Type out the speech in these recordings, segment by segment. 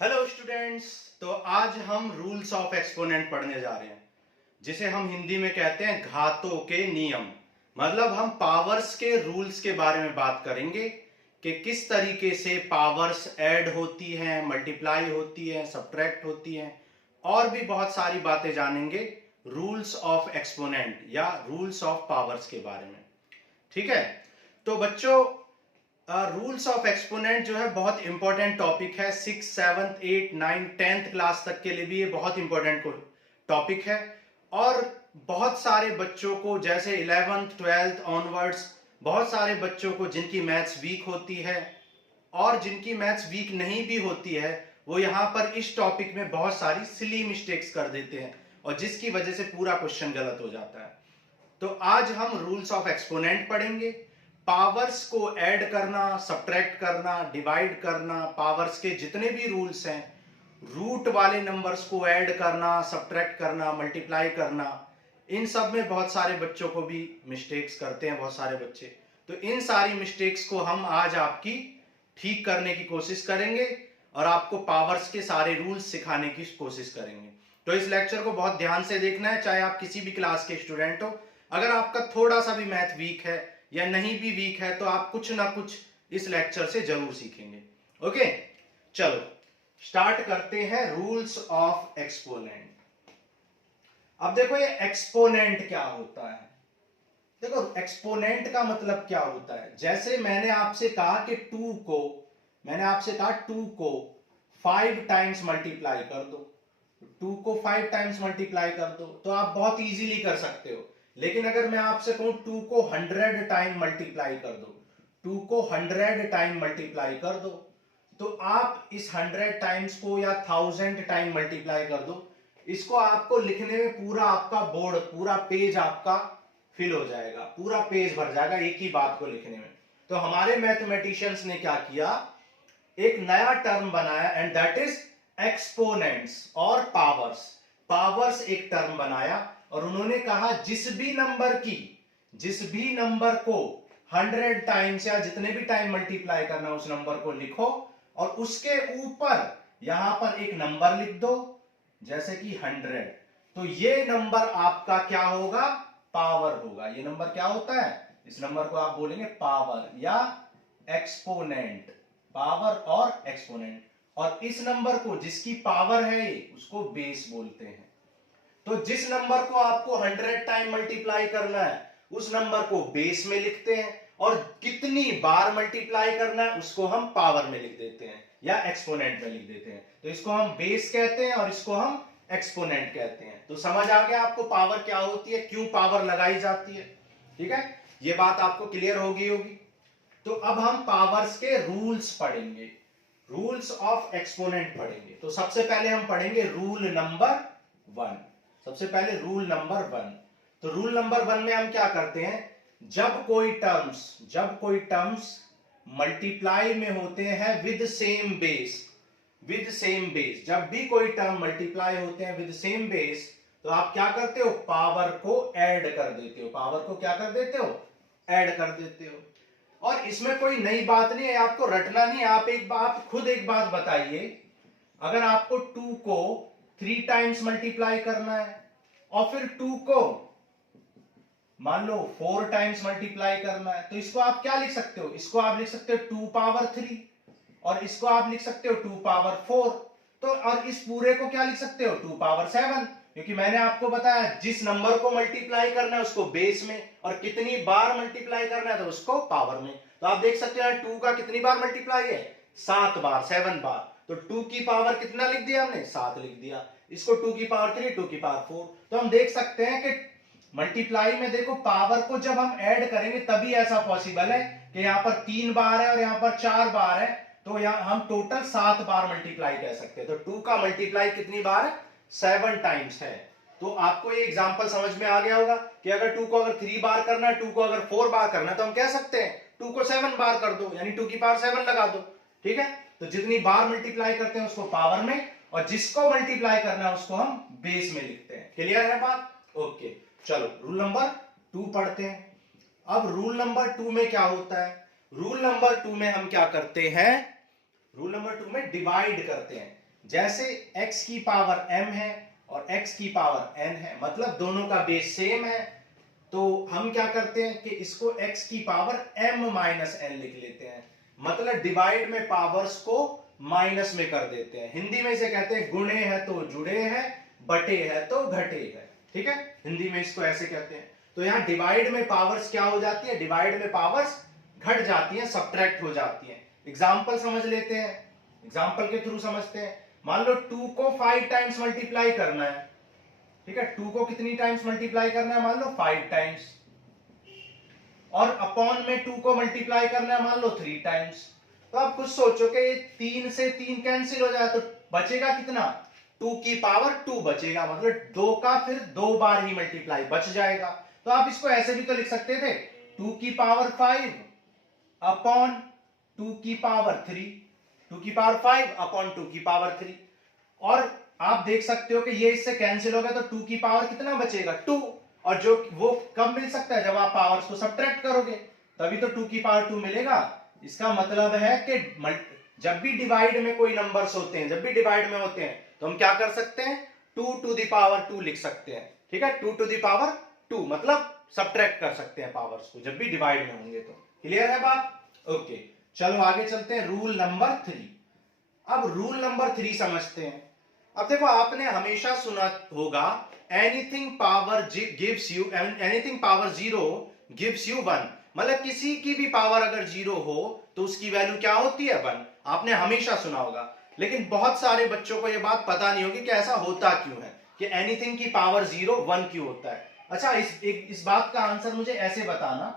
Hello students. तो आज हम रूल्स ऑफ एक्सपोनेंट पढ़ने जा रहे हैं, जिसे हम हिंदी में कहते हैं घातों के नियम। मतलब हम पावर्स के रूल्स के बारे में बात करेंगे कि किस तरीके से पावर्स ऐड होती हैं, मल्टीप्लाई होती हैं, सब्ट्रैक्ट होती हैं, और भी बहुत सारी बातें जानेंगे रूल्स ऑफ एक्सपोनेंट या रूल्स ऑफ पावर्स के बारे में। ठीक है, तो बच्चों रूल्स ऑफ एक्सपोनेंट जो है बहुत इंपॉर्टेंट टॉपिक है। 6, 7, 8, 9, 10th क्लास तक के लिए भी ये बहुत इंपॉर्टेंट टॉपिक है। और बहुत सारे बच्चों को, जैसे 11th 12th ऑनवर्ड्स, बहुत सारे बच्चों को जिनकी मैथ्स वीक होती है और जिनकी मैथ्स वीक नहीं भी होती है, वो यहाँ पर इस टॉपिक में बहुत सारी सिली मिस्टेक्स कर देते हैं और जिसकी वजह से पूरा क्वेश्चन गलत हो जाता है। तो आज हम रूल्स ऑफ एक्सपोनेंट पढ़ेंगे। पावर्स को ऐड करना, सब्ट्रैक्ट करना, डिवाइड करना, पावर्स के जितने भी रूल्स हैं, रूट वाले नंबर्स को ऐड करना, सब्ट्रैक्ट करना, मल्टीप्लाई करना, इन सब में बहुत सारे बच्चों को भी मिस्टेक्स करते हैं बहुत सारे बच्चे। तो इन सारी मिस्टेक्स को हम आज आपकी ठीक करने की कोशिश करेंगे और आपको पावर्स के सारे रूल्स सिखाने की कोशिश करेंगे। तो इस लेक्चर को बहुत ध्यान से देखना है, चाहे आप किसी भी क्लास के स्टूडेंट हो। अगर आपका थोड़ा सा भी मैथ वीक है या नहीं भी वीक है, तो आप कुछ ना कुछ इस लेक्चर से जरूर सीखेंगे। ओके, चलो स्टार्ट करते हैं रूल्स ऑफ एक्सपोनेंट। अब देखो ये एक्सपोनेंट क्या होता है। देखो एक्सपोनेंट का मतलब क्या होता है। जैसे मैंने आपसे कहा कि 2 को 5 टाइम्स मल्टीप्लाई कर दो, 2 को 5 टाइम्स मल्टीप्लाई कर दो, तो आप बहुत इजीली कर सकते हो। लेकिन अगर मैं आपसे कहूं 2 को 100 टाइम मल्टीप्लाई कर दो, 2 को 100 टाइम मल्टीप्लाई कर दो, तो आप इस 100 टाइम्स को या 1000 टाइम मल्टीप्लाई कर दो, इसको आपको लिखने में पूरा आपका बोर्ड, पूरा पेज आपका फिल हो जाएगा, पूरा पेज भर जाएगा एक ही बात को लिखने में। तो हमारे मैथमेटिशियंस ने क्या किया, एक नया टर्म बनाया, एंड दैट इज एक्सपोनेंट्स और पावर्स। पावर्स एक टर्म बनाया और उन्होंने कहा जिस भी नंबर को 100 टाइम्स या जितने भी टाइम मल्टीप्लाई करना उस नंबर को लिखो और उसके ऊपर यहां पर एक नंबर लिख दो, जैसे कि 100। तो ये नंबर आपका क्या होगा, पावर होगा। ये नंबर क्या होता है, इस नंबर को आप बोलेंगे पावर या एक्सपोनेंट, पावर और एक्सपोनेंट। और इस नंबर को, जिसकी पावर है ये, उसको बेस बोलते हैं। तो जिस नंबर को आपको 100 टाइम मल्टीप्लाई करना है उस नंबर को बेस में लिखते हैं, और कितनी बार मल्टीप्लाई करना है उसको हम पावर में लिख देते हैं या एक्सपोनेंट में लिख देते हैं। तो इसको हम बेस कहते हैं और इसको हम एक्सपोनेंट कहते हैं। तो समझ आ गया आपको पावर क्या होती है, क्यों पावर लगाई जाती है। ठीक है, ये बात आपको क्लियर होगी। तो अब हम पावर्स के रूल्स पढ़ेंगे, रूल्स ऑफ एक्सपोनेंट पढ़ेंगे। तो सबसे पहले हम पढ़ेंगे रूल नंबर 1। सबसे पहले रूल नंबर 1। तो रूल नंबर 1 में हम क्या करते हैं, जब कोई टर्म्स मल्टीप्लाई में होते हैं विद सेम बेस, जब भी कोई टर्म मल्टीप्लाई होते हैं विद सेम बेस, तो आप क्या करते हो, पावर को ऐड कर देते हो। पावर को क्या कर देते हो, ऐड कर देते हो। और इसमें कोई नई बात नहीं है, आपको रटना नहीं है। आप खुद एक बात बताइए, अगर आपको 2 को 3 टाइम्स मल्टीप्लाई करना है और फिर 2 को मान लो 4 टाइम्स मल्टीप्लाई करना है, तो इसको आप क्या लिख सकते हो, इसको आप लिख सकते हो 2 पावर 3 और इसको आप लिख सकते हो 2 पावर 4। तो और इस पूरे को क्या लिख सकते हो, 2 पावर 7, क्योंकि मैंने आपको बताया जिस नंबर को मल्टीप्लाई करना है उसको बेस में और कितनी बार मल्टीप्लाई करना है तो उसको पावर में। तो आप देख सकते हैं 2 का कितनी बार मल्टीप्लाई है, 7 बार, 7 बार। तो 2 की पावर कितना लिख दिया हमने, 7 लिख दिया। इसको 2 की पावर 3, 2 की पावर 4। तो हम देख सकते हैं कि मल्टीप्लाई में देखो पावर को जब हम ऐड करेंगे तभी ऐसा पॉसिबल है कि यहां पर 3 बार है और यहां पर 4 बार है, तो यहां हम टोटल 7 बार मल्टीप्लाई कह सकते हैं। तो 2 का मल्टीप्लाई कितनी बार है, 7 टाइम्स है। तो आपको ये एग्जांपल समझ में आ गया होगा कि अगर 2 को अगर 3 बार करना है, 2 को अगर 4 बार करना है, तो हम कह सकते हैं 2 को 7 बार कर दो, यानी 2 की पावर 7 लगा दो। ठीक है, तो जितनी बार मल्टीप्लाई करते हैं उसको पावर में और जिसको मल्टीप्लाई करना है उसको हम बेस में लिखते हैं। क्लियर है बात, ओके। चलो रूल नंबर 2 पढ़ते हैं। अब रूल नंबर 2 में क्या होता है, रूल नंबर 2 में हम क्या करते हैं, रूल नंबर 2 में डिवाइड करते हैं। जैसे x की पावर m है और x की पावर n है, मतलब दोनों का बेस सेम है, तो हम क्या करते हैं कि इसको x की पावर m माइनस n लिख लेते हैं। मतलब डिवाइड में पावर्स को माइनस में कर देते हैं। हिंदी में इसे कहते हैं गुणे है तो जुड़े है, बटे है तो घटे है। ठीक है, हिंदी में इसको ऐसे कहते हैं। तो यहां डिवाइड में पावर्स क्या हो जाती है, डिवाइड में पावर्स घट जाती है, सब्ट्रैक्ट हो जाती है। एग्जाम्पल समझ लेते हैं, एग्जाम्पल के थ्रू समझते हैं। मान लो 2 को 5 टाइम्स मल्टीप्लाई करना है। ठीक है, 2 को कितनी टाइम्स मल्टीप्लाई करना है, मान लो 5 टाइम्स, और अपॉन में 2 को मल्टीप्लाई करना है मान लो 3 टाइम्स। तो आप कुछ सोचो कि ये 3 से 3 कैंसिल हो जाए तो बचेगा कितना, 2 की पावर 2 बचेगा, मतलब 2 का फिर 2 बार ही मल्टीप्लाई बच जाएगा। तो आप इसको ऐसे भी तो लिख सकते थे, 2 की पावर 5 अपॉन 2 की पावर 3, 2 की पावर 5 अपॉन 2 की पावर 3। और आप देख सकते हो कि ये इससे कैंसिल हो गया तो 2 की पावर कितना बचेगा, 2। और जो वो कब मिल सकता है, जब आप पावर्स को सब्ट्रैक्ट करोगे, तभी तो 2 की पावर 2 मिलेगा। इसका मतलब है कि जब भी डिवाइड में कोई नंबर्स होते हैं, जब भी डिवाइड में होते हैं, तो हम क्या कर सकते हैं, 2 टू द पावर 2 लिख सकते हैं। ठीक है, 2 टू द पावर 2 मतलब सब्ट्रैक्ट कर सकते हैं पावर्स को जब भी डिवाइड में होंगे। तो क्लियर है बात? ओके, चलो आगे चलते हैं, रूल नंबर 3। अब रूल नंबर 3 समझते हैं। अब देखो, आपने हमेशा सुना होगा anything power gives you, anything power 0 gives you 1। मतलब किसी की भी पावर अगर 0 हो तो उसकी वैल्यू क्या होती है, 1। आपने हमेशा सुना होगा, लेकिन बहुत सारे बच्चों को यह बात पता नहीं होगी कि ऐसा होता क्यों है, कि एनीथिंग की पावर 0 1 क्यों होता है। अच्छा, इस बात का आंसर मुझे ऐसे बताना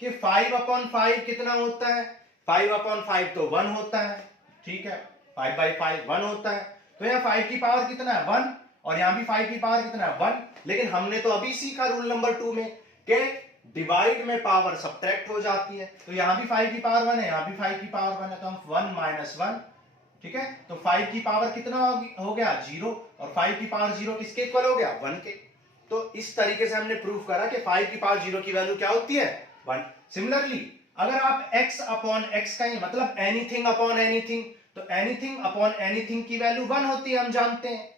कि 5/5 कितना होता है, 5/5 तो 1 होता है। ठीक है, 5/5 1 होता है। तो यहाँ 5 की पावर कितना है, 1, और यहां भी 5 की पावर कितना है, 1। लेकिन हमने तो अभी सीखा रूल नंबर 2 में कि डिवाइड में पावर सब्ट्रैक्ट हो जाती है। तो यहां भी 5 की पावर 1 है, यहां भी 5 की पावर 1 है, तो हम 1 माइनस 1। ठीक है, तो 5 की पावर कितना हो गया, 0, और 5 की पावर 0 किसके इक्वल हो गया, 1 के। तो इस तरीके से हमने प्रूव करा कि 5 की पावर 0 की वैल्यू क्या होती है, 1। सिमिलरली अगर आप x अपॉन x कहें, मतलब एनीथिंग अपॉन एनीथिंग, तो एनीथिंग अपॉन एनीथिंग की वैल्यू 1 होती है, हम जानते हैं,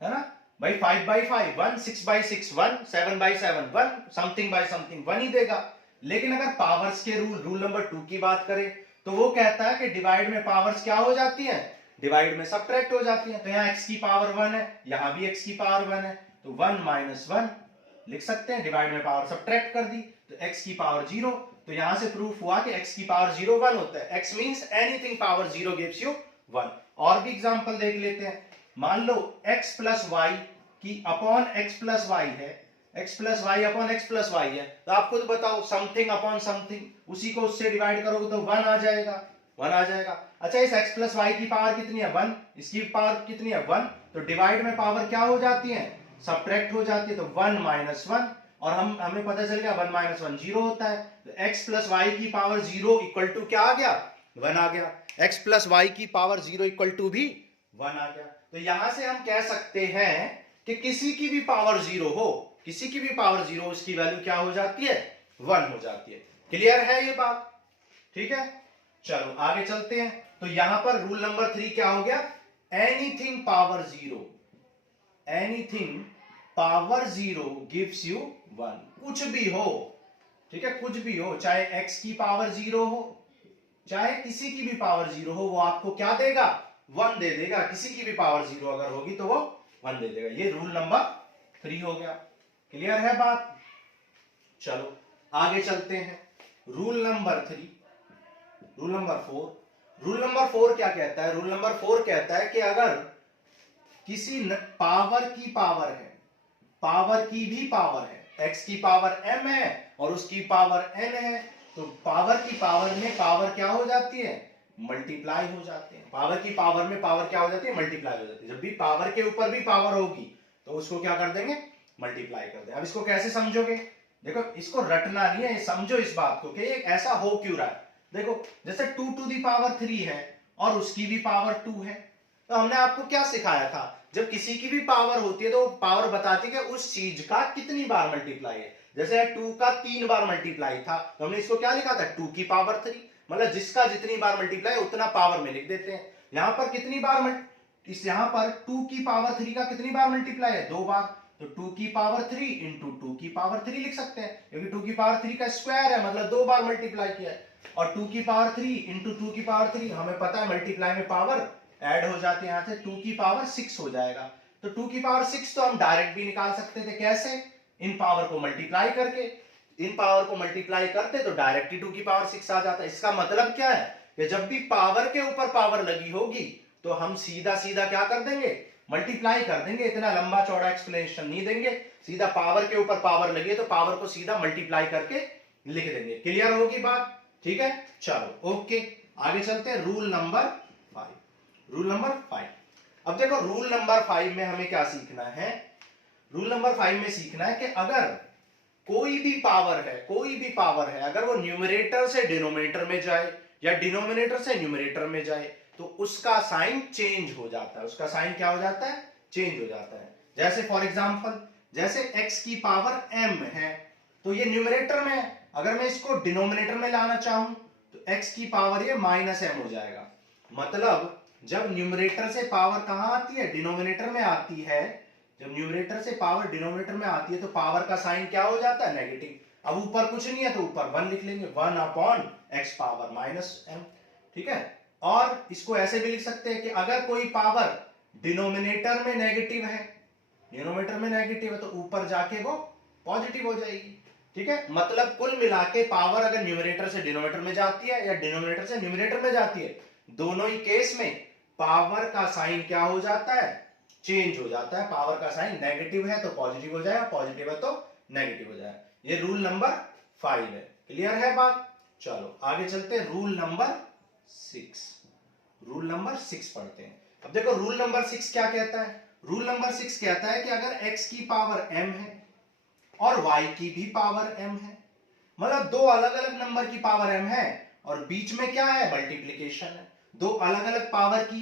है ना भाई। 5/5 1, 6/6 1, 7/7 1, समथिंग बाय समथिंग 1 ही देगा। लेकिन अगर पावर्स के रूल नंबर 2 की बात करें, तो वो कहता है कि डिवाइड में पावर्स क्या हो जाती है, डिवाइड में सब्ट्रैक्ट हो जाती है। तो यहाँ x की पावर 1 है, यहां भी x की पावर 1 है, तो 1 माइनस 1 लिख सकते हैं, डिवाइड में पावर सब्ट्रैक्ट कर दी तो x की पावर 0। तो यहां से प्रूफ हुआ कि x की पावर 0 1 होता है। x means anything power 0 gives you 1। और भी एग्जांपल देख लेते हैं। मान लो x प्लस वाई की अपॉन x प्लस वाई है, x plus Y upon x plus Y है, तो आप खुद बताओ, समथिंग अपॉन समथिंग, उसी को उससे डिवाइड करोगे तो 1 आ जाएगा, 1 आ जाएगा। अच्छा, इस x प्लस वाई की पावर कितनी है, 1, इसकी पावर कितनी है, 1, तो डिवाइड में पावर क्या हो जाती है, सब्ट्रैक्ट हो जाती है, तो 1 माइनस 1, और हमें पता चल गया 1 माइनस 1 0 होता है। तो x प्लस वाई की पावर 0 इक्वल टू क्या आ गया, 1 आ गया। x प्लस वाई की पावर 0 इक्वल टू भी 1 आ गया। तो यहां से हम कह सकते हैं कि किसी की भी पावर 0 हो, किसी की भी पावर 0, उसकी वैल्यू क्या हो जाती है, 1 हो जाती है। क्लियर है ये बात? ठीक है, चलो आगे चलते हैं। तो यहां पर रूल नंबर 3 क्या हो गया, anything power 0, anything power 0 gives you 1। कुछ भी हो, ठीक है, कुछ भी हो, चाहे x की पावर 0 हो, चाहे किसी की भी पावर 0 हो, वो आपको क्या देगा, 1 दे देगा। किसी की भी पावर 0 अगर होगी तो वो 1 दे देगा। ये रूल नंबर 3 हो गया। क्लियर है बात? चलो आगे चलते हैं। Rule number 3, rule number 4। Rule number 4 क्या कहता है, रूल नंबर 4 कहता है कि अगर किसी पावर की पावर है, पावर की भी पावर है, x की पावर m है और उसकी पावर n है, तो पावर की पावर में पावर क्या हो जाती है, मल्टीप्लाई हो जाते हैं। पावर की पावर में पावर क्या हो जाती है, मल्टीप्लाई हो जाती है। जब भी पावर के ऊपर भी पावर होगी तो उसको क्या कर देंगे, मल्टीप्लाई कर देंगे। अब इसको कैसे समझोगे, देखो इसको रटना नहीं है, समझो इस बात को कि ये ऐसा हो क्यों रहा है। देखो जैसे 2 टू दी पावर 3 है और उसकी भी पावर 2 है, तो हमने आपको क्या सिखाया था, जब किसी की भी पावर होती है तो पावर बताती है कि उस चीज का कितनी बार मल्टीप्लाई है। जैसे 2 का 3 बार मल्टीप्लाई था तो हमने इसको क्या लिखा था, 2 की पावर 3, मतलब जिसका जितनी बार मल्टीप्लाई उतना पावर में लिख देते हैं। यहां पर कितनी बार इस यहां पर 2 की पावर 3 का कितनी बार मल्टीप्लाई है? 2 बार। तो 2 की पावर 3 इंटू 2 की पावर 3 लिख सकते हैं, क्योंकि 2 की पावर 3 का स्क्वायर है, मतलब 2 बार मल्टीप्लाई किया है। और 2 की पावर 3 इंटू 2 की पावर 3, हमें पता है मल्टीप्लाई में पावर ऐड हो जाते हैं, यहां से 2 की पावर 6 हो जाएगा। तो 2 की पावर 6 तो हम डायरेक्ट भी निकाल सकते थे, कैसे? इन पावर को मल्टीप्लाई करके। इन पावर को मल्टीप्लाई करते तो डायरेक्ट ही 2 की पावर 6 आ जाता है। इसका मतलब क्या है कि जब भी पावर के ऊपर पावर लगी होगी तो हम सीधा सीधा क्या कर देंगे? मल्टीप्लाई कर देंगे। इतना लंबा चौड़ा एक्सप्लेनेशन नहीं देंगे, सीधा पावर के ऊपर पावर लगी है तो पावर को सीधा मल्टीप्लाई करके लिख देंगे। क्लियर होगी बात? ठीक है, चलो ओके, आगे चलते हैं। Rule number 5। रूल नंबर 5, अब देखो रूल नंबर 5 में हमें क्या सीखना है? रूल नंबर 5 में सीखना है कि अगर कोई भी पावर है, कोई भी पावर है, अगर वो न्यूमरेटर से डिनोमिनेटर में जाए या डिनोमिनेटर से न्यूमरेटर में जाए तो उसका साइन चेंज हो जाता है। उसका साइन क्या हो जाता है? चेंज हो जाता है। जैसे फॉर एग्जांपल, जैसे x की पावर m है तो ये न्यूमरेटर में है, अगर मैं इसको डिनोमिनेटर में लाना चाहूं तो x की पावर ये -m हो जाएगा। मतलब जब न्यूमरेटर से पावर कहां आती है? डिनोमिनेटर में आती है। जब न्यूमरेटर से पावर डिनोमिनेटर में आती है तो पावर का साइन क्या हो जाता है? नेगेटिव। अब ऊपर कुछ नहीं है तो ऊपर 1 लिख लेंगे, 1 अपॉन x पावर -m। ठीक है, और इसको ऐसे भी लिख सकते हैं कि अगर कोई पावर डिनोमिनेटर में नेगेटिव है, डिनोमिनेटर में नेगेटिव है तो ऊपर जाके वो पॉजिटिव हो जाएगी। ठीक है, मतलब कुल मिला के पावर अगर न्यूमरेटर से डिनोमिनेटर में जाती है या डिनोमिनेटर से न्यूमरेटर में जाती है, दोनों ही केस में पावर का साइन क्या हो जाता है? चेंज हो जाता है। पावर का साइन नेगेटिव है तो पॉजिटिव हो जाएगा, पॉजिटिव है तो नेगेटिव हो जाएगा। ये रूल नंबर 5 है। क्लियर है बात? चलो आगे चलते हैं, रूल नंबर 6। रूल नंबर 6 पढ़ते हैं। अब देखो रूल नंबर 6 क्या कहता है? रूल नंबर 6 कहता है कि अगर x की पावर m है और y की भी पावर m है, मतलब दो अलग अलग नंबर की पावर m है और बीच में क्या है? मल्टीप्लीकेशन है। दो अलग अलग पावर की,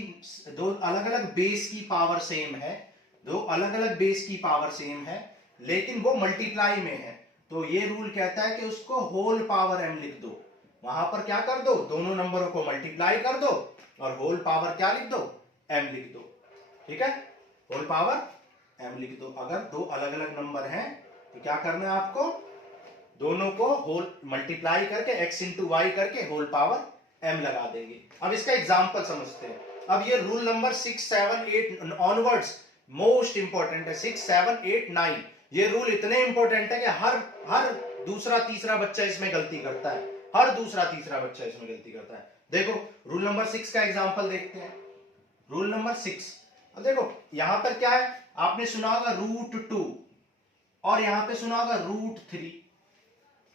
दो अलग अलग बेस की पावर सेम है, दो अलग अलग बेस की पावर सेम है, लेकिन वो मल्टीप्लाई में है, तो ये रूल कहता है कि उसको होल पावर m लिख दो। वहां पर क्या कर दो? दोनों नंबरों को मल्टीप्लाई कर दो और होल पावर क्या लिख दो? m लिख दो। ठीक है, होल पावर m लिख दो। अगर दो अलग अलग नंबर हैं तो क्या करना है आपको? दोनों को होल मल्टीप्लाई करके x इंटू वाई करके होल पावर m लगा देंगे। अब इसका एग्जांपल समझते हैं। अब ये rule number 6, 7, 8 onwards most important है। 6, 7, 8, 9 ये रूल इतने इंपॉर्टेंट है कि हर दूसरा तीसरा बच्चा इसमें गलती करता है। हर दूसरा तीसरा बच्चा इसमें गलती करता है। देखो रूल नंबर 6 का एग्जांपल देखते हैं। रूल नंबर 6, अब देखो यहां पर क्या है? आपने सुना होगा √2 और यहां पे सुना होगा √3।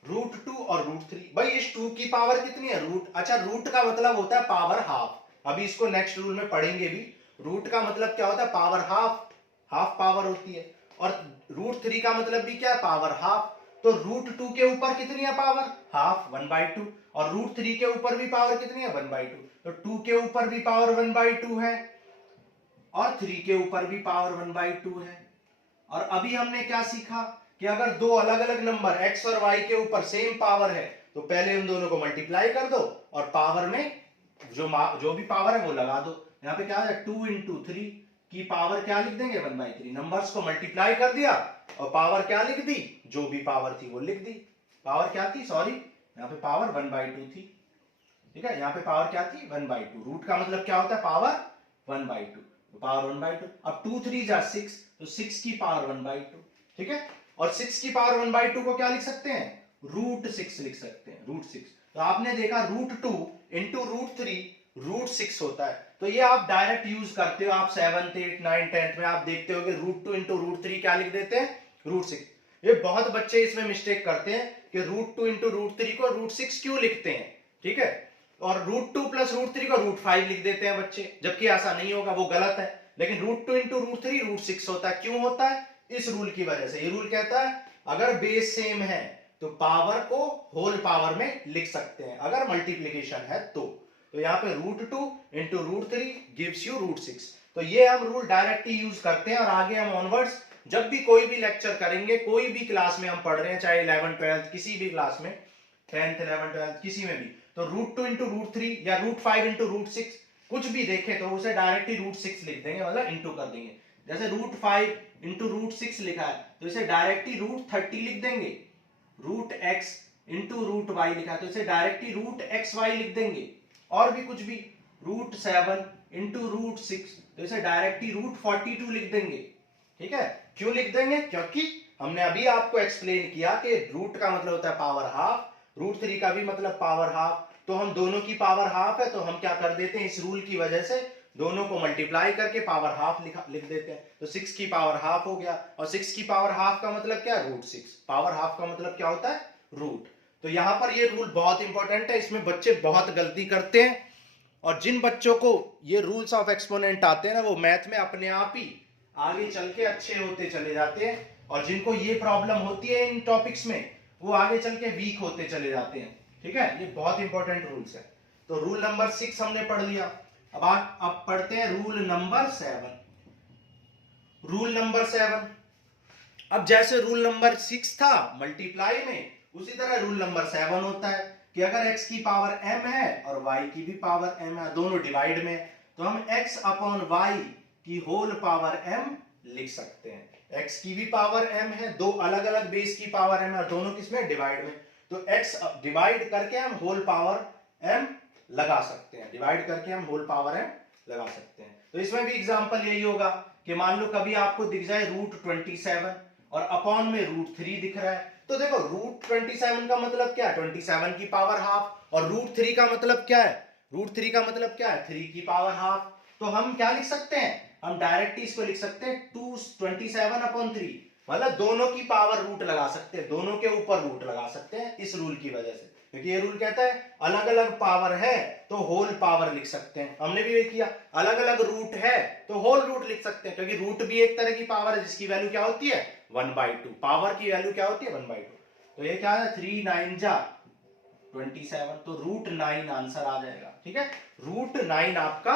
√2 और √3, भाई इस 2 की पावर कितनी है? रूट। अच्छा, रूट का मतलब होता है पावर हाफ। अभी इसको नेक्स्ट रूल में पढ़ेंगे भी। रूट का मतलब क्या होता है? पावर हाफ, हाफ पावर होती है। और √3 का मतलब भी क्या है? Power half. तो √2 के ऊपर कितनी है पावर? हाफ, 1/2। और √3 के ऊपर भी पावर कितनी है? 1/2। तो 2 के ऊपर भी पावर 1/2 है और 3 के ऊपर भी पावर 1/2 है। और अभी हमने क्या सीखा कि अगर दो अलग अलग नंबर x और y के ऊपर सेम पावर है तो पहले उन दोनों को मल्टीप्लाई कर दो और पावर में जो भी पावर है वो लगा दो। यहां पे क्या है? 2 इंटू 3 की पावर क्या लिख देंगे? 1/3। नंबर्स को मल्टीप्लाई कर दिया और पावर क्या लिख दी? जो भी पावर थी वो लिख दी। पावर क्या थी? सॉरी, यहाँ पे पावर 1/2 थी। ठीक है, यहाँ पे पावर क्या थी? 1/2। रूट का मतलब क्या होता है? पावर 1/2। पावर 1/2। अब 2 3 जा 6, तो 6 की पावर 1/2। ठीक है, और 6 की पावर 1/2 को क्या लिख सकते हैं? √6 लिख सकते हैं, √6। तो आपने देखा √2 इंटू √3 √6 होता है। तो ये आप डायरेक्ट यूज करते हो। आप 7th 8th 9th 10th में आप देखते हो कि √2 इंटू √3 क्या लिख देते हैं? √6। ये बहुत बच्चे इसमें मिस्टेक करते हैं कि √2 इंटू √3 को √6 क्यों लिखते हैं। ठीक है, और √2 प्लस √3 को √5 लिख देते हैं बच्चे, जबकि ऐसा नहीं होगा, वो गलत है। लेकिन √2 इंटू √3 √6 होता है। क्यों होता है? इस रूल की वजह से। ये रूल कहता है अगर बेस सेम है तो पावर को होल पावर में लिख सकते हैं, अगर मल्टीप्लीकेशन है तो। यहाँ पे √2 इंटू √3 गिव्स यू √6। तो ये हम रूल डायरेक्ट ही यूज करते हैं। और आगे हम ऑनवर्ड्स जब भी कोई भी लेक्चर करेंगे, कोई भी क्लास में हम पढ़ रहे हैं, चाहे 11th 12th किसी भी क्लास में, 10th 11th 12th किसी में भी, तो √2 इंटू √3 या √5 इंटू √6 कुछ भी देखे तो उसे डायरेक्टली √6 लिख देंगे, मतलब इंटू कर देंगे। जैसे √5 इंटू √6 लिखा है तो इसे डायरेक्टली √30 लिख देंगे। √x इंटू √y लिखा है तो इसे डायरेक्टली √xy लिख देंगे। और भी कुछ भी, √7 इंटू √6 तो इसे डायरेक्टली √42 लिख देंगे। ठीक है, क्यों लिख देंगे? क्योंकि हमने अभी आपको एक्सप्लेन किया कि रूट का मतलब होता है पावर हाफ, √3 का भी मतलब पावर हाफ, तो हम दोनों की पावर हाफ है तो हम क्या कर देते हैं, इस रूल की वजह से दोनों को मल्टीप्लाई करके पावर हाफ लिख देते हैं। तो 6 की पावर हाफ हो गया, और 6 की पावर हाफ का मतलब क्या है? √6। पावर हाफ का मतलब क्या होता है? रूट। तो यहां पर ये रूल बहुत इंपॉर्टेंट है, इसमें बच्चे बहुत गलती करते हैं, और जिन बच्चों को ये रूल्स ऑफ एक्सपोनेंट आते हैं ना, वो मैथ में अपने आप ही आगे चल के अच्छे होते चले जाते हैं, और जिनको ये प्रॉब्लम होती है इन टॉपिक्स में, वो आगे चल के वीक होते चले जाते हैं। ठीक है, ये बहुत इंपॉर्टेंट रूल्स है। तो रूल नंबर 6 हमने पढ़ लिया। अब पढ़ते हैं रूल नंबर 7। रूल नंबर 7, अब जैसे रूल नंबर 6 था मल्टीप्लाई में, उसी तरह रूल नंबर 7 होता है कि अगर x की पावर m है और y की भी पावर m है, दोनों डिवाइड में, तो हम x अपॉन y की होल पावर m लिख सकते हैं। x की भी पावर m है, दो अलग अलग बेस की पावर m है, और दोनों किसमें? डिवाइड में। तो x डिवाइड करके हम होल पावर m लगा सकते हैं, डिवाइड करके हम होल पावर m लगा सकते हैं। तो इसमें भी एग्जांपल यही होगा कि मान लो कभी आपको दिख जाए √27 और अपॉन में √3 दिख रहा है, तो देखो √27 का मतलब क्या है? 27 की पावर हाफ, और √3 का मतलब क्या है? √3 का मतलब क्या है? 3 की पावर हाफ। तो हम क्या लिख सकते हैं? हम डायरेक्टली इसको लिख सकते हैं 27/3, मतलब दोनों की पावर रूट लगा सकते हैं, दोनों के ऊपर रूट लगा सकते हैं इस रूल की वजह से, क्योंकि ये रूल कहता है अलग अलग पावर है तो होल पावर लिख सकते हैं। हमने भी ये किया, अलग अलग रूट है तो होल रूट लिख सकते हैं, क्योंकि रूट भी एक तरह की पावर है जिसकी वैल्यू क्या होती है? 1/2। पावर की वैल्यू क्या होती है? 1/2। तो ये क्या है? 3 9 जा 27, तो √9 आंसर आ जाएगा। ठीक है, √9 आपका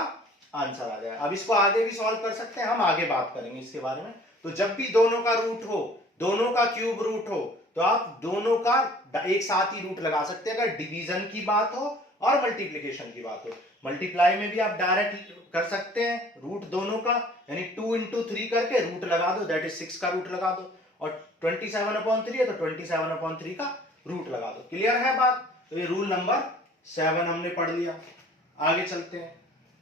आंसर आ जाएगा। अब इसको आगे भी सॉल्व कर सकते हैं, हम आगे बात करेंगे इसके बारे में। तो जब भी दोनों का रूट हो, दोनों का क्यूब रूट हो, तो आप दोनों का एक साथ ही रूट लगा सकते हैं, अगर डिवीजन की बात हो और मल्टीप्लीकेशन की बात हो। मल्टीप्लाई में भी आप डायरेक्ट कर सकते हैं रूट दोनों का, यानी 2 × 3 करके रूट लगा दो, दैट इज 6 का रूट लगा दो, और 27/3 है तो 27/3 का रूट लगा दो। क्लियर है बात? तो ये रूल नंबर 7 हमने पढ़ लिया। आगे चलते हैं,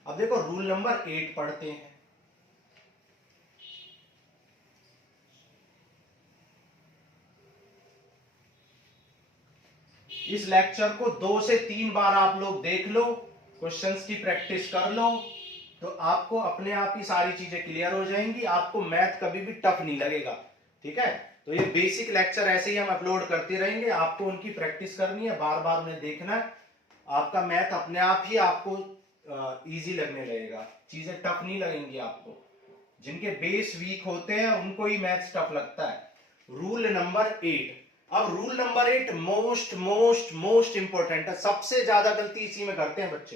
अब देखो रूल नंबर 8 पढ़ते हैं। इस लेक्चर को 2 से 3 बार आप लोग देख लो, क्वेश्चंस की प्रैक्टिस कर लो, तो आपको अपने आप ही सारी चीजें क्लियर हो जाएंगी, आपको मैथ कभी भी टफ नहीं लगेगा। ठीक है, तो ये बेसिक लेक्चर ऐसे ही हम अपलोड करते रहेंगे, आपको उनकी प्रैक्टिस करनी है, बार बार उन्हें देखना है, आपका मैथ अपने आप ही आपको इजी लगने लगेगा, चीजें टफ नहीं लगेंगी आपको। जिनके बेस वीक होते हैं उनको ही मैथ्स टफ लगता है। रूल नंबर 8, अब rule number 8 most most most important है, सबसे ज्यादा गलती इसी में करते हैं बच्चे।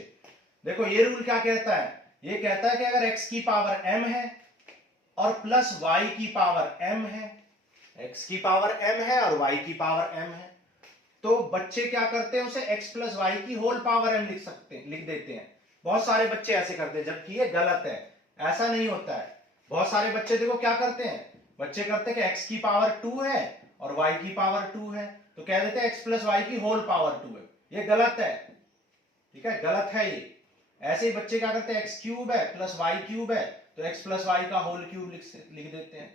देखो ये रूल क्या कहता है? ये कहता है कि अगर x की पावर m है और प्लस y की पावर m है, x की पावर m है और y की पावर m है, तो बच्चे क्या करते हैं? उसे x प्लस वाई की होल पावर m लिख देते हैं। बहुत सारे बच्चे ऐसे करते हैं, जबकि ये गलत है, ऐसा नहीं होता है। बहुत सारे बच्चे देखो क्या करते हैं, बच्चे करते हैं कि x की पावर 2 है और y की पावर 2 है, तो कह देते हैं x प्लस वाई की होल पावर 2 है। ये गलत है, ठीक है, गलत है ये। ऐसे ही बच्चे क्या करते हैं, x क्यूब है प्लस वाई क्यूब है, तो x प्लस वाई का होल क्यूब लिख देते हैं,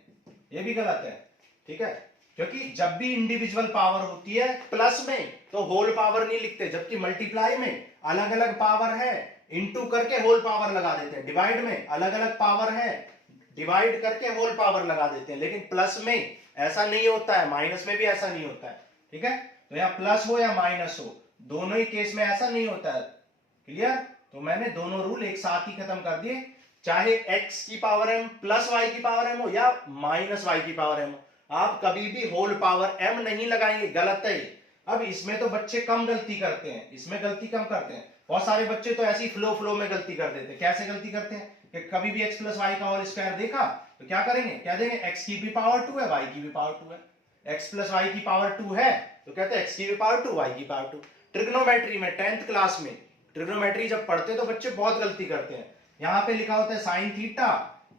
ये भी गलत है। ठीक है, क्योंकि जब भी इंडिविजुअल पावर होती है प्लस में तो होल पावर नहीं लिखते, जबकि मल्टीप्लाई में अलग अलग पावर है, इंटू करके होल पावर लगा देते हैं, डिवाइड में अलग अलग पावर है, डिवाइड करके होल पावर लगा देते हैं, लेकिन प्लस में ऐसा नहीं होता है, माइनस में भी ऐसा नहीं होता है। ठीक है, तो यहाँ प्लस हो या माइनस हो, दोनों ही केस में ऐसा नहीं होता है। क्लियर? तो मैंने दोनों रूल एक साथ ही खत्म कर दिए, चाहे x की पावर m प्लस y की पावर m हो या माइनस y की पावर m हो, आप कभी भी होल पावर m नहीं लगाएंगे, गलत है। अब इसमें तो बच्चे कम गलती करते हैं, इसमें गलती कम करते हैं। बहुत सारे बच्चे तो ऐसी फ्लो में गलती कर देते हैं। कैसे गलती करते हैं कि कभी भी x प्लस वाई का होल स्क्वायर देखा तो क्या करेंगे, क्या देंगे, x की भी पावर 2 है, y की भी पावर 2 है। x प्लस वाई की पावर 2 है तो कहते हैं x की भी पावर 2, y की पावर 2। ट्रिग्नोमेट्री में 10th क्लास में ट्रिग्नोमेट्री जब पढ़ते तो बच्चे बहुत गलती करते हैं। यहाँ पे लिखा होता है sine theta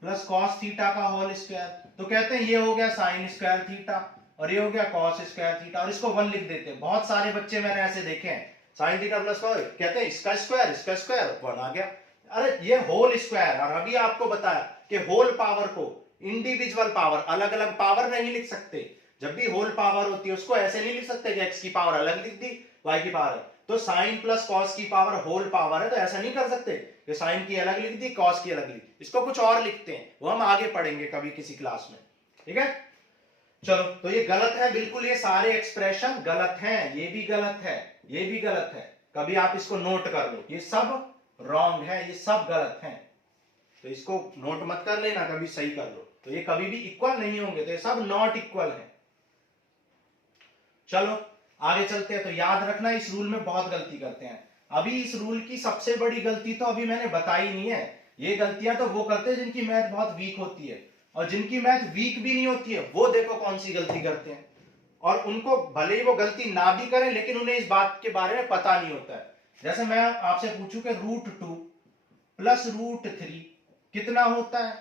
plus cos theta का होल स्क्वायर, तो कहते हैं ये हो गया साइन स्क्वायर थीटा और ये हो गया कॉस स्क्वायर थीटा और इसको 1 लिख देते हैं। बहुत सारे बच्चे मैंने ऐसे देखे हैं, साइन थीटा प्लस कॉस कहते हैं इसका स्क्वायर 1 आ गया। अरे ये होल स्क्वायर, और अभी आपको बताया कि होल पावर को इंडिविजुअल पावर, अलग अलग पावर नहीं लिख सकते। जब भी होल पावर होती है उसको ऐसे नहीं लिख सकते कि x की पावर अलग लिख दी y की पावर है, तो साइन प्लस कॉस की पावर होल पावर है, तो ऐसा नहीं कर सकते कि साइन की अलग लिख दी कॉस की अलग लिख दी, इसको कुछ और लिखते हैं, वो हम आगे पढ़ेंगे कभी किसी क्लास में। ठीक है, चलो, तो ये गलत है बिल्कुल, ये सारे एक्सप्रेशन गलत हैं, ये भी गलत है, ये भी गलत है, कभी आप इसको नोट कर लो, ये सब रॉन्ग है, ये सब गलत है, तो इसको नोट मत कर लेना, कभी सही कर लो। तो ये कभी भी इक्वल नहीं होंगे, तो ये सब नॉट इक्वल है। चलो आगे चलते हैं। तो याद रखना इस रूल में बहुत गलती करते हैं। अभी इस रूल की सबसे बड़ी गलती तो अभी मैंने बताई नहीं है, ये गलतियां तो वो करते हैं जिनकी मैथ बहुत वीक होती है, और जिनकी मैथ वीक भी नहीं होती है वो देखो कौन सी गलती करते हैं, और उनको भले ही वो गलती ना भी करें लेकिन उन्हें इस बात के बारे में पता नहीं होता है। जैसे मैं आपसे पूछूं कि √2 प्लस √3 कितना होता है,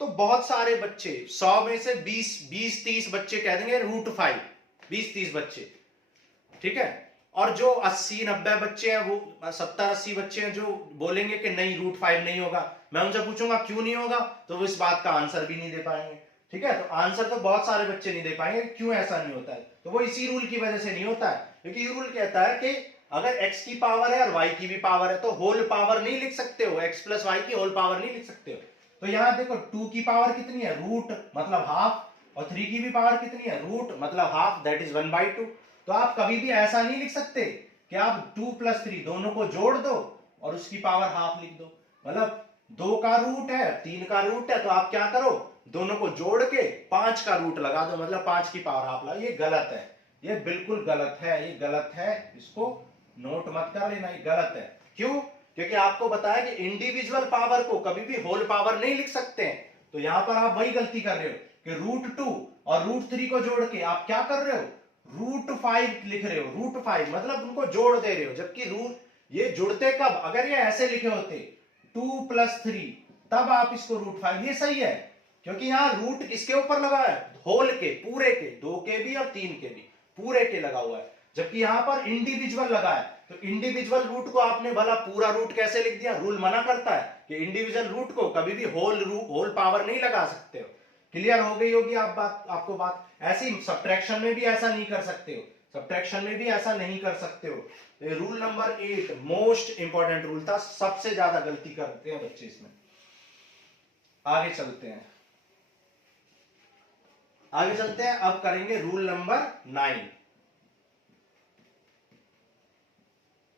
तो बहुत सारे बच्चे 100 में से 20-30 बच्चे कह देंगे √5, 20-30 बच्चे, ठीक है। और जो 80-90 बच्चे हैं, वो 70-80 बच्चे हैं जो बोलेंगे कि नहीं √5 नहीं होगा। मैं उनसे पूछूंगा क्यों नहीं होगा, तो वो इस बात का आंसर भी नहीं दे पाएंगे। ठीक है, तो आंसर तो बहुत सारे बच्चे नहीं दे पाएंगे, क्यों ऐसा नहीं होता है, तो वो इसी रूल की वजह से नहीं होता है, क्योंकि ये रूल कहता है कि अगर x की पावर है और y की भी पावर है तो होल पावर नहीं लिख सकते हो, x प्लस वाई की होल पावर नहीं लिख सकते हो। तो यहां देखो 2 की पावर कितनी है, रूट मतलब हाफ, और 3 की भी पावर कितनी है, रूट मतलब हाफ, दैट इज 1/2। तो आप कभी भी ऐसा नहीं लिख सकते कि आप 2 + 3 दोनों को जोड़ दो और उसकी पावर हाफ लिख दो, मतलब 2 का रूट है 3 का रूट है, तो आप क्या करो दोनों को जोड़ के 5 का रूट लगा दो, मतलब 5 की पावर हाफ लगा। ये गलत है, ये बिल्कुल गलत है, ये गलत है, इसको नोट मत कर लेना, ये गलत है। क्यों? क्योंकि आपको बताया कि इंडिविजुअल पावर को कभी भी होल पावर नहीं लिख सकते हैं। तो यहां पर आप वही गलती कर रहे हो कि √2 और √3 को जोड़ के आप क्या कर रहे हो, √5 लिख रहे हो, √5 मतलब उनको जोड़ दे रहे हो, जबकि रूट ये जुड़ते कब, अगर ये ऐसे लिखे होते 2 + 3 तब आप इसको √5, ये सही है, क्योंकि यहां रूट किसके ऊपर लगा है, होल के, पूरे के, 2 के भी और 3 के भी, पूरे के लगा हुआ है, जबकि यहां पर इंडिविजुअल लगा है। तो इंडिविजुअल रूट को आपने भला पूरा रूट कैसे लिख दिया, रूल मना करता है कि इंडिविजुअल रूट को कभी भी होल पावर नहीं लगा सकते हो। क्लियर हो गई होगी आप बात, आपको बात। ऐसी सब्ट्रैक्शन में भी ऐसा नहीं कर सकते हो, सब्ट्रैक्शन में भी ऐसा नहीं कर सकते हो। Rule number 8 most important rule था, सबसे ज्यादा गलती करते हैं बच्चे इसमें। आगे चलते हैं, आगे चलते हैं, अब करेंगे रूल नंबर 9।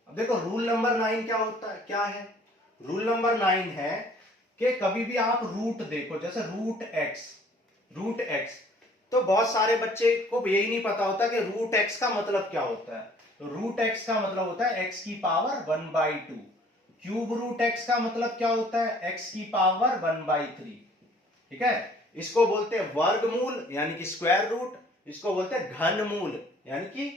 अब देखो रूल नंबर 9 क्या होता है, क्या है, रूल नंबर 9 है कि कभी भी आप रूट देखो, जैसे √x, तो बहुत सारे बच्चे को यही नहीं पता होता कि √x का मतलब क्या होता है। तो √x का मतलब होता है x की पावर 1/2, क्यूब √x का मतलब क्या होता है, x की पावर 1/3। ठीक है, इसको बोलते हैं वर्गमूल यानी कि स्क्वायर रूट, इसको बोलते हैं घनमूल यानी कि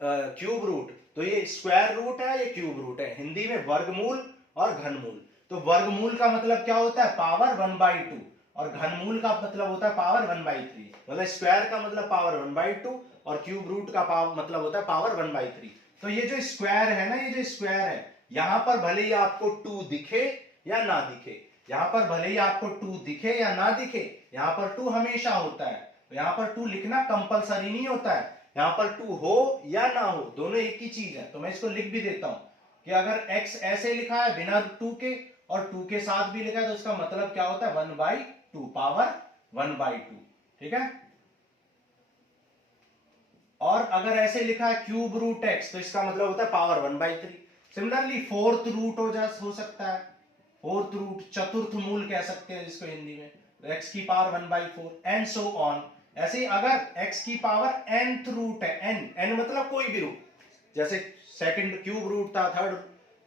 क्यूब रूट। तो ये स्क्वायर रूट है, ये क्यूब रूट है, हिंदी में वर्गमूल और घनमूल। तो वर्गमूल का मतलब क्या होता है, पावर 1/2, और घनमूल का मतलब होता है पावर 1/3। मतलब स्क्वायर का मतलब पावर 1/2 और क्यूब रूट का पावर मतलब होता है पावर 1/3। तो ये जो स्क्वायर है ना, ये जो स्क्वायर है, यहां पर भले ही आपको 2 दिखे या ना दिखे, यहां पर भले ही आपको 2 दिखे या ना दिखे, यहां पर 2 हमेशा होता है। तो यहां पर 2 लिखना कंपलसरी नहीं होता है, यहां पर 2 हो या ना हो दोनों एक ही चीज है। तो मैं इसको लिख भी देता हूं कि अगर x ऐसे लिखा है बिना 2 के और 2 के साथ भी लिखा है, तो उसका मतलब क्या होता है, 1/2, पावर 1/2। ठीक है, और अगर ऐसे लिखा है क्यूब √x, तो इसका मतलब होता है पावर 1/3। सिमिलरली फोर्थ रूट हो सकता है, फोर्थ रूट, चतुर्थ मूल कह सकते हैं जिसको हिंदी में, तो x की पावर 1/4 एंड सो ऑन। ऐसे ही अगर x की पावर nth रूट है, n मतलब कोई भी रूट, जैसे सेकंड क्यूब रूट था,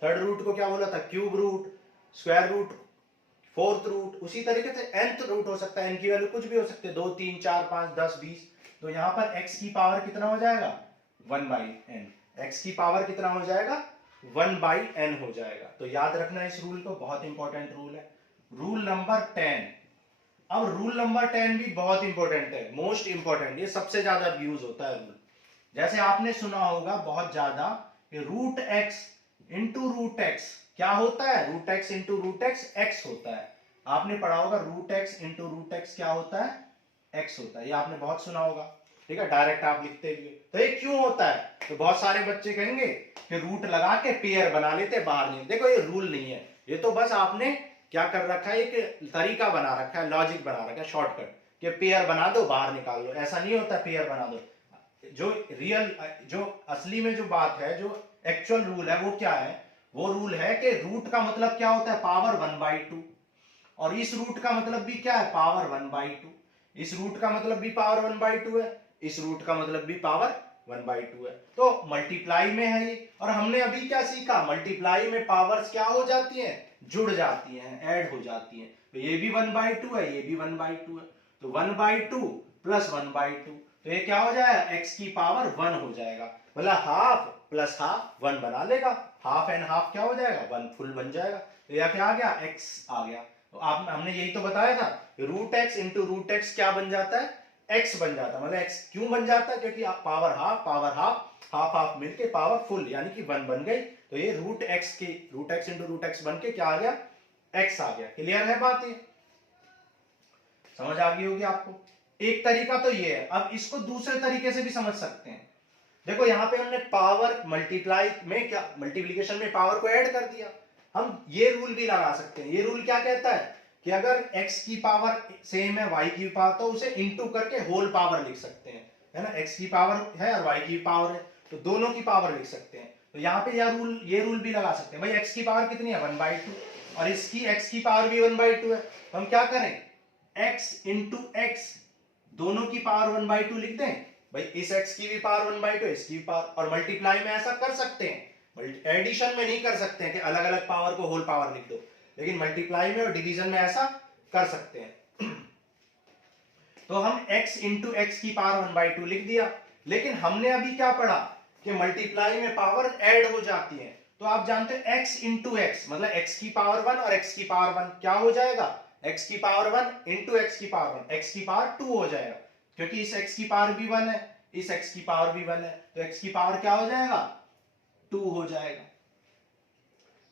थर्ड रूट को क्या बोला था, cube root, square root, fourth root, उसी तरीके से nth रूट हो सकता है, n की वैल्यू कुछ भी हो सकती है, 2 3 4 5 10 20। तो यहां पर x की पावर कितना हो जाएगा, 1/n, x की पावर कितना हो जाएगा 1/n हो जाएगा। तो याद रखना इस रूल को, बहुत इंपॉर्टेंट रूल है। Rule number 10। अब रूल नंबर 10 भी बहुत इंपॉर्टेंट है, मोस्ट इंपॉर्टेंट, ये सबसे ज्यादा यूज होता है रूल। जैसे आपने सुना होगा बहुत ज्यादा कि root X into root X क्या होता है, root X into root X X होता है। आपने पढ़ा होगा root X into root X क्या होता है, एक्स होता है, ये आपने बहुत सुना होगा। ठीक है, डायरेक्ट आप लिखते हुए। तो ये क्यों होता है, तो बहुत सारे बच्चे कहेंगे कि रूट लगा के पेयर बना लेते बाहर नहीं। देखो ये रूल नहीं है, ये तो बस आपने क्या कर रखा है, एक तरीका बना रखा है, लॉजिक बना रखा है, शॉर्टकट कि पेयर बना दो बाहर निकाल लो। ऐसा नहीं होता पेयर बना दो। जो रियल, जो असली में जो बात है, जो एक्चुअल रूल है वो क्या है, वो रूल है कि रूट का मतलब क्या होता है, पावर 1/2। और इस रूट का मतलब भी क्या है, पावर 1/2। इस रूट का मतलब भी पावर 1/2 है, इस रूट का मतलब भी पावर 1/2 है। तो मल्टीप्लाई में है ये। और हमने अभी क्या सीखा, मल्टीप्लाई में पावर्स क्या हो जाती हैं, जुड़ जाती हैं, ऐड हो जाती हैं। तो ये भी 1/2 है, ये भी 1/2 है। तो 1/2 प्लस 1/2, तो ये क्या हो जाएगा, x की पावर 1 हो जाएगा। मतलब हाफ प्लस हाफ 1 बना लेगा, हाफ एंड हाफ क्या हो जाएगा, 1 फुल बन जाएगा। तो यह क्या आ गया, x आ गया। तो आप हमने यही तो बताया था, root X into root X क्या बन जाता है, x बन जाता है। मतलब x क्यों बन जाता है, क्योंकि पावर हाफ हाफ हाफ मिलके पावर फुल यानी कि 1 बन गई। तो ये root X into root X बन के क्या आ गया, x आ गया। क्लियर है बात, ये समझ आ गई होगी आपको। एक तरीका तो ये है। अब इसको दूसरे तरीके से भी समझ सकते हैं। देखो यहां पे हमने पावर मल्टीप्लाई में क्या, मल्टीप्लीकेशन में पावर को ऐड कर दिया। हम ये रूल भी लगा सकते हैं। ये रूल क्या कहता है कि अगर x की पावर सेम है y की पावर, तो उसे इनटू करके होल पावर लिख सकते हैं, है ना। x की पावर है और y की पावर है, तो दोनों की पावर लिख सकते हैं। तो यहाँ पे ये रूल भी लगा सकते हैं, भाई x की पावर कितनी है, 1/2, और इसकी x की पावर भी 1/2 है। तो हम क्या करें, x इंटू एक्स, दोनों की पावर 1/2 लिख दें। भाई इस x की भी पावर 1/2, इसकी भी पावर। और मल्टीप्लाई में ऐसा कर सकते हैं, एडिशन में नहीं कर सकते हैं कि अलग अलग पावर को होल पावर लिख दो, लेकिन मल्टीप्लाई में और डिवीजन में ऐसा कर सकते हैं। तो हम x इंटू एक्स की पावर 1/2 लिख दिया। लेकिन हमने अभी क्या पढ़ा कि मल्टीप्लाई में पावर ऐड हो जाती है। तो आप जानते हैं x इंटू एक्स मतलब x की पावर 1 और x की पावर 1 क्या हो जाएगा, x की पावर 1 इंटू एक्स की पावर 1, x की पावर 2 हो जाएगा, क्योंकि इस x की पावर भी 1 है, इस x की पावर भी 1 है। तो x की पावर क्या हो जाएगा, 2 हो जाएगा।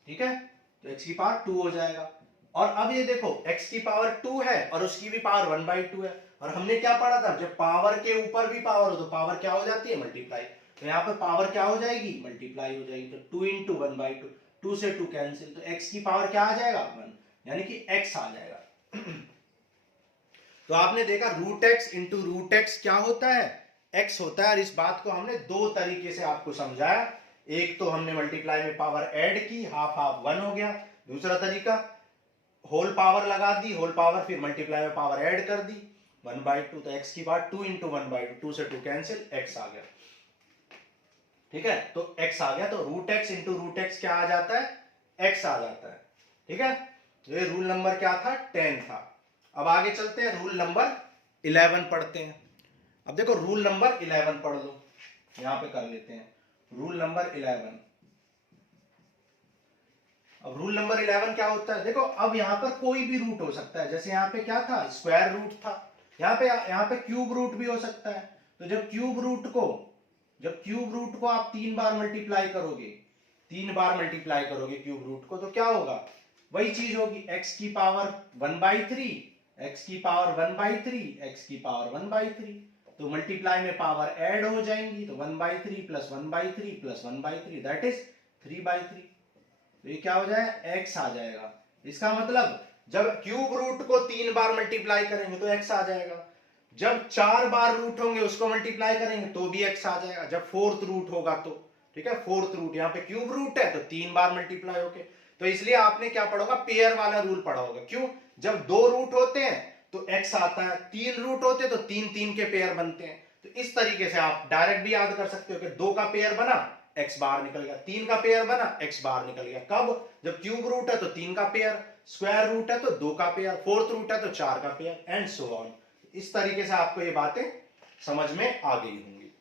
ठीक है, तो x की पावर 2 हो जाएगा। और अब ये देखो x की पावर 2 है और उसकी भी पावर 1/2 है। और हमने क्या पढ़ा था, जब पावर के ऊपर भी पावर हो तो पावर क्या हो जाती है, मल्टीप्लाई। तो यहाँ पर पावर क्या हो जाएगी, मल्टीप्लाई हो जाएगी। तो 2 इंटू 1/2, 2 से 2 कैंसिल, तो x की पावर क्या आ जाएगा, 1, यानी कि x आ जाएगा। तो आपने देखा root X into root X क्या होता है, x होता है। और इस बात को हमने दो तरीके से आपको समझाया। एक तो हमने मल्टीप्लाई में पावर ऐड की, हाफ हाफ 1 हो गया। दूसरा तरीका होल पावर लगा दी, होल पावर फिर मल्टीप्लाई में पावर ऐड कर दी, 1/2। तो x की पावर 2 इंटू 1/2, 2 से 2 कैंसिल, x आ गया। ठीक है, तो x आ गया। तो root X into root X क्या आ जाता है, x आ जाता है। ठीक है, ये रूल नंबर क्या था, 10 था। अब आगे चलते हैं, रूल नंबर 11 पढ़ते हैं। अब देखो रूल नंबर 11 पढ़ लो, यहां पे कर लेते हैं रूल नंबर 11। अब रूल नंबर 11 क्या होता है, देखो अब यहां पर कोई भी रूट हो सकता है। जैसे यहां पे क्या था, स्क्वायर रूट था, यहां पे क्यूब रूट भी हो सकता है। तो जब क्यूब रूट को आप 3 बार मल्टीप्लाई करोगे, 3 बार मल्टीप्लाई करोगे क्यूब रूट को, तो क्या होगा, वही चीज होगी, x की पावर 1/3, x की पावर 1/3, x की पावर 1/3। तो मल्टीप्लाई में पावर ऐड हो जाएंगी, तो 1/3 प्लस 1/3 प्लस 1/3 दैट इज 3/3। तो ये क्या हो जाएगा, x आ जाएगा। इसका मतलब जब क्यूब रूट को 3 बार मल्टीप्लाई करेंगे तो x आ जाएगा। जब 4 बार रूट होंगे उसको मल्टीप्लाई करेंगे तो भी x आ जाएगा। जब 4th रूट होगा तो, ठीक है, 4th रूट, यहाँ पे क्यूब रूट है तो 3 बार मल्टीप्लाई होके, तो इसलिए आपने क्या पढ़ा होगा, पेयर वाला रूल पढ़ा होगा। क्यों, जब 2 रूट होते हैं तो x आता है, 3 रूट होते हैं तो 3 3 के पेयर बनते हैं। तो इस तरीके से आप डायरेक्ट भी याद कर सकते हो कि 2 का पेयर बना, x बाहर निकल गया, 3 का पेयर बना, x बाहर निकल गया। कब, जब क्यूब रूट है तो 3 का पेयर, स्क्वायर रूट है तो 2 का पेयर, 4th रूट है तो 4 का पेयर, एंड सो ऑन। इस तरीके से आपको ये बातें समझ में आ गई होंगी।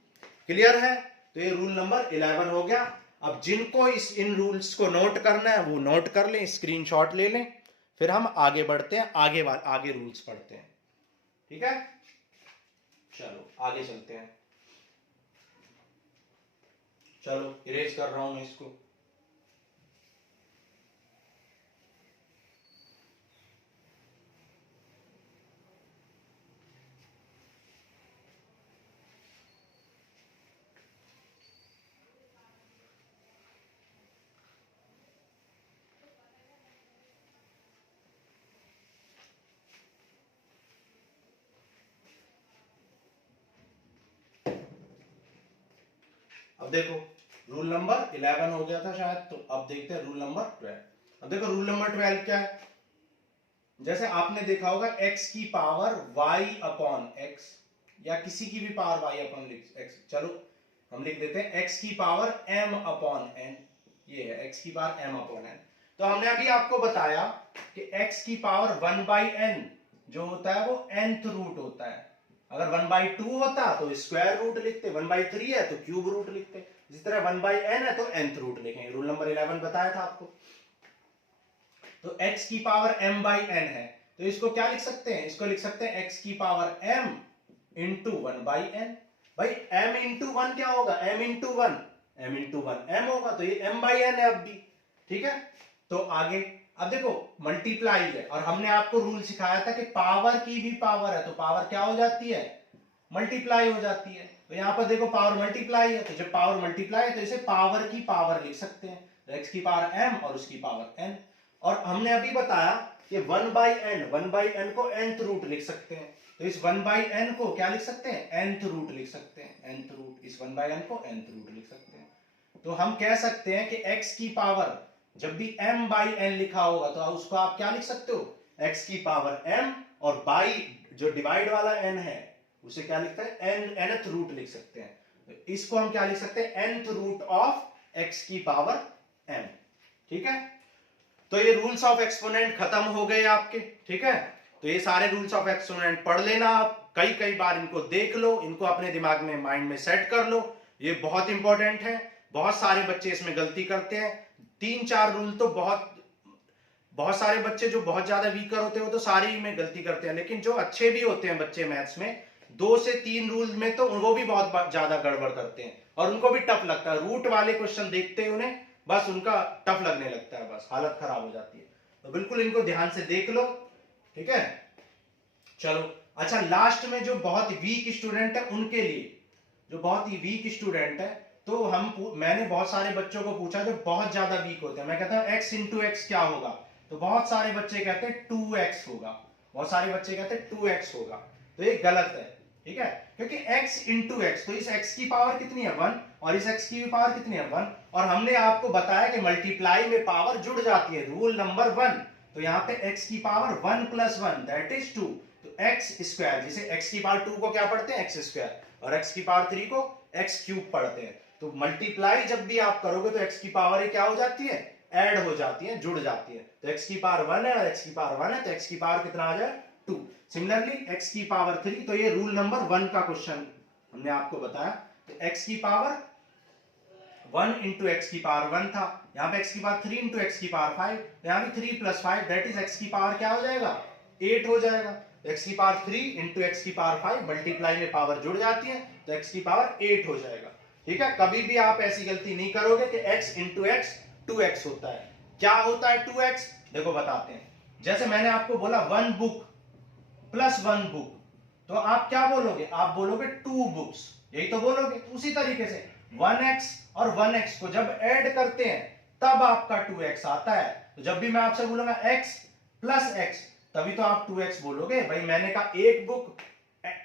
क्लियर है, तो ये रूल नंबर 11 हो गया। अब जिनको इन रूल्स को नोट करना है वो नोट कर लें, स्क्रीनशॉट ले लें, फिर हम आगे बढ़ते हैं, आगे रूल्स पढ़ते हैं। ठीक है, चलो आगे चलते हैं। चलो इरेज कर रहा हूं मैं इसको। अब देखो रूल नंबर 11 हो गया था शायद, तो अब देखते हैं रूल नंबर 12। अब देखो रूल नंबर 12 क्या है। जैसे आपने देखा होगा x की पावर y अपॉन x, या किसी की भी पावर y अपॉन x, चलो हम लिख देते हैं x की पावर m अपॉन n, ये है x की पावर m अपॉन n। तो हमने अभी आपको बताया कि x की पावर 1/n जो होता है वो nth रूट होता है। अगर 1/2 होता तो स्क्वायर रूट लिखते, 1/3 है तो क्यूब रूट लिखते, इसी तरह 1/n है तो nth रूट लिखेंगे। रूल नंबर 11 बताया था आपको। तो x की पावर m/n है, तो इसको क्या लिख सकते हैं, इसको लिख सकते हैं x की पावर m इंटू 1/n। भाई m इंटू 1 क्या होगा, m इंटू 1 m होगा, तो ये m/n है अब भी। ठीक है, तो आगे अब देखो मल्टीप्लाई है, और हमने आपको रूल सिखाया था कि पावर की भी पावर है तो पावर क्या हो जाती है, मल्टीप्लाई हो जाती है। तो यहां पर देखो पावर मल्टीप्लाई है, तो जब पावर मल्टीप्लाई है तो इसे पावर की पावर लिख सकते हैं, तो x की पावर m और उसकी पावर n। और हमने अभी बताया कि 1/n को nth रूट लिख सकते हैं, तो इस 1/n को क्या लिख सकते हैं, nth रूट लिख सकते हैं, nth रूट, इस 1/n को nth रूट लिख सकते हैं। तो हम कह सकते हैं कि x की पावर जब भी m/n लिखा होगा तो उसको आप क्या लिख सकते हो, x की पावर m, और by जो डिवाइड वाला n है उसे क्या लिखते हैं, nth रूट लिख सकते हैं। तो इसको हम क्या लिख सकते हैं, nth रूट ऑफ x की पावर m। ठीक है, तो ये रूल्स ऑफ एक्सपोनेंट खत्म हो गए आपके। ठीक है, तो ये सारे रूल्स ऑफ एक्सपोनेंट पढ़ लेना आप, कई बार इनको देख लो, इनको अपने दिमाग में माइंड में सेट कर लो, ये बहुत इंपॉर्टेंट है। बहुत सारे बच्चे इसमें गलती करते हैं, 3-4 रूल तो बहुत सारे बच्चे जो बहुत ज्यादा वीकर होते हैं वो तो सारे ही में गलती करते हैं, लेकिन जो अच्छे भी होते हैं बच्चे मैथ्स में, 2 से 3 रूल में तो वो भी बहुत ज्यादा गड़बड़ करते हैं, और उनको भी टफ लगता है। रूट वाले क्वेश्चन देखते ही उन्हें बस उनका टफ लगने लगता है, बस हालत खराब हो जाती है। तो बिल्कुल इनको ध्यान से देख लो। ठीक है, चलो अच्छा, लास्ट में जो बहुत वीक स्टूडेंट है उनके लिए, जो बहुत ही वीक स्टूडेंट है, तो मैंने बहुत सारे बच्चों को पूछा जो बहुत ज्यादा वीक होते हैं, मैं कहता हूं x इंटू एक्स क्या होगा, तो बहुत सारे बच्चे कहते हैं 2x होगा, बहुत सारे बच्चे कहते हैं 2x होगा, तो ये गलत है। ठीक है, क्योंकि x इंटू एक्स, तो इस x की पावर कितनी है 1, और इस x की भी पावर कितनी है 1, और हमने आपको बताया कि मल्टीप्लाई में पावर जुड़ जाती है, रूल नंबर 1। तो यहाँ पे x की पावर 1 + 1 दैट इज 2, तो x स्क्वायर, जिसे x की पावर 2 को क्या पढ़ते हैं, x स्क्वायर, और x की पावर 3 को x क्यूब पढ़ते हैं। तो मल्टीप्लाई जब भी आप करोगे तो x की पावर क्या हो जाती है, ऐड हो जाती है, जुड़ जाती है। तो x की पावर 1 है और x की पावर 1 है, तो x की पावर कितना आ जाए 2। सिमिलरली x की पावर 3, तो ये रूल नंबर 1 का क्वेश्चन हमने आपको बताया। तो x की पावर 1 इंटू एक्स की पावर 1 था, यहाँ पे x की पावर 3 इंटू एक्स की पावर 5, तो यहाँ भी 3 + 5 दैट इज x की पावर क्या हो जाएगा, 8 हो जाएगा। तो x की पावर 3 इंटू एक्स की पावर 5, मल्टीप्लाई में पावर जुड़ जाती है तो x की पावर 8 हो जाएगा। ठीक है, कभी भी आप ऐसी गलती नहीं करोगे कि x इंटू एक्स 2x होता है। क्या होता है 2x, देखो बताते हैं। जैसे मैंने आपको बोला 1 बुक प्लस 1 बुक, तो आप क्या बोलोगे, आप बोलोगे 2 बुक्स, यही तो बोलोगे। उसी तरीके से 1x और 1x को जब ऐड करते हैं तब आपका 2x आता है। तो जब भी मैं आपसे बोलूंगा x प्लस x, तभी तो आप 2x बोलोगे। भाई मैंने कहा 1 बुक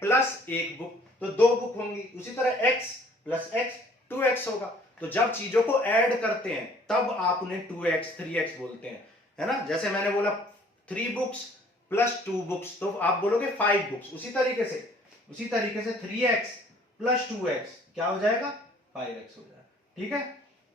प्लस 1 बुक, तो 2 बुक होंगी। उसी तरह x प्लस x 2x होगा। तो जब चीजों को ऐड करते हैं तब आप उन्हें 2x 3x बोलते हैं, है ना। जैसे मैंने बोला 3 बुक्स प्लस 2 बुक्स, तो आप बोलोगे 5 बुक्स। उसी तरीके से 3x प्लस 2x क्या हो जाएगा, 5x हो जाएगा। ठीक है,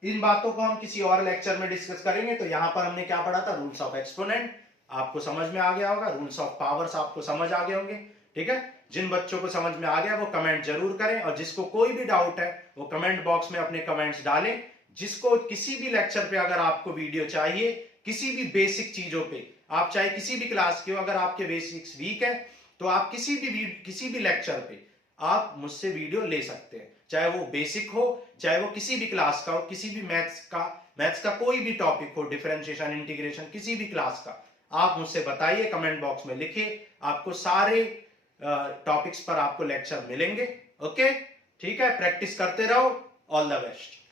इन बातों को हम किसी और लेक्चर में डिस्कस करेंगे। तो यहां पर हमने क्या पढ़ा था, रूल्स ऑफ एक्सपोनेंट आपको समझ में आ गया होगा, रूल्स ऑफ पावर्स आपको समझ आ गए होंगे। ठीक है, जिन बच्चों को समझ में आ गया वो कमेंट जरूर करें, और जिसको कोई भी डाउट है वो कमेंट बॉक्स में अपने कमेंट्स डालें। जिसको किसी भी लेक्चर पे अगर आपको वीडियो चाहिए, किसी भी बेसिक चीजों पे, आप चाहे किसी भी क्लास के हो, अगर आपके बेसिक्स वीक है तो आप किसी भी लेक्चर पे आप मुझसे वीडियो ले सकते हैं, चाहे वो बेसिक हो, चाहे वो किसी भी क्लास का हो, किसी भी मैथ्स का कोई भी टॉपिक हो, डिफरेंशिएशन, इंटीग्रेशन, किसी भी क्लास का, आप मुझसे बताइए, कमेंट बॉक्स में लिखिए, आपको सारे टॉपिक्स पर आपको लेक्चर मिलेंगे। ओके, ठीक है, प्रैक्टिस करते रहो। All the best.